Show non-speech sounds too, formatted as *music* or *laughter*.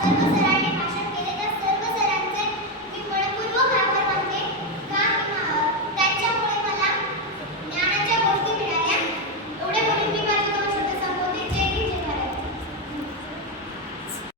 Thank *laughs* you.